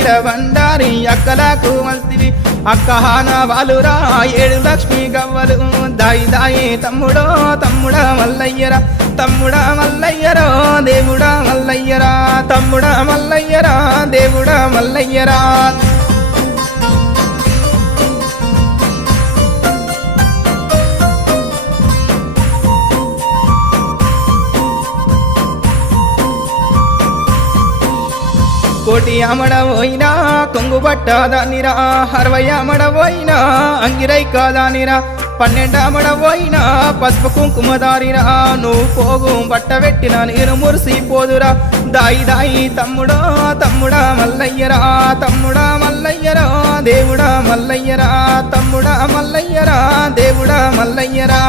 అక్కిడ బండారి అక్కలకు మస్తివి. అక్క హాన వాలురా ఏడు లక్ష్మి గవ్వలు. దాయి దాయి తమ్ముడో తమ్ముడా మల్లయ్యరా తమ్ముడా మల్లయ్యరా దేవుడా మల్లయ్యరా తమ్ముడా మల్లయ్యరా దేవుడా మల్లయ్యరా. కోటి అమడవోయినా కొంగు పట్టదానిరా అరవై అమడవోయినా అంగిరై కాదానిరా పన్నెండు అమడబోయినా పసుపు కుంకుమదారిరా నువ్వు పోగు బట్ట పెట్టిన నేను మురిసిపోదురా. దాయి దాయి తమ్ముడా తమ్ముడా మల్లయ్యరా తమ్ముడా మల్లయ్యరా దేవుడా మల్లయ్యరా తమ్ముడా మల్లయ్యరా దేవుడా మల్లయ్యరా.